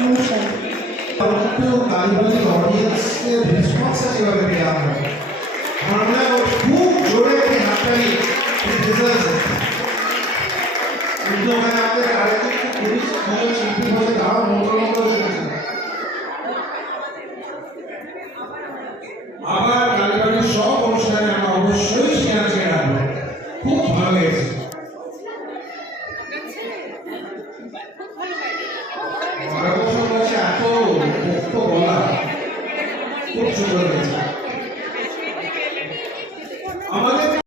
নমস্কার। কালীবাড়ির অডিয়েন্সের রেসপন্সটা যেভাবে পেলাম আমার মনে হয় খুব জোরে একটি হাততালি কিন্তু ওখানে আমাদের আরেকজন খুবই সুন্দর শিল্পী বলে তাও মন্ত্রণালয় শুনেছেন। আবার কালীবাড়ির সব অনুষ্ঠানে আমরা অবশ্যই সেখানে রাখবো। খুব ভালো লেগেছে। এত বলা খুব সুন্দর হয়েছে।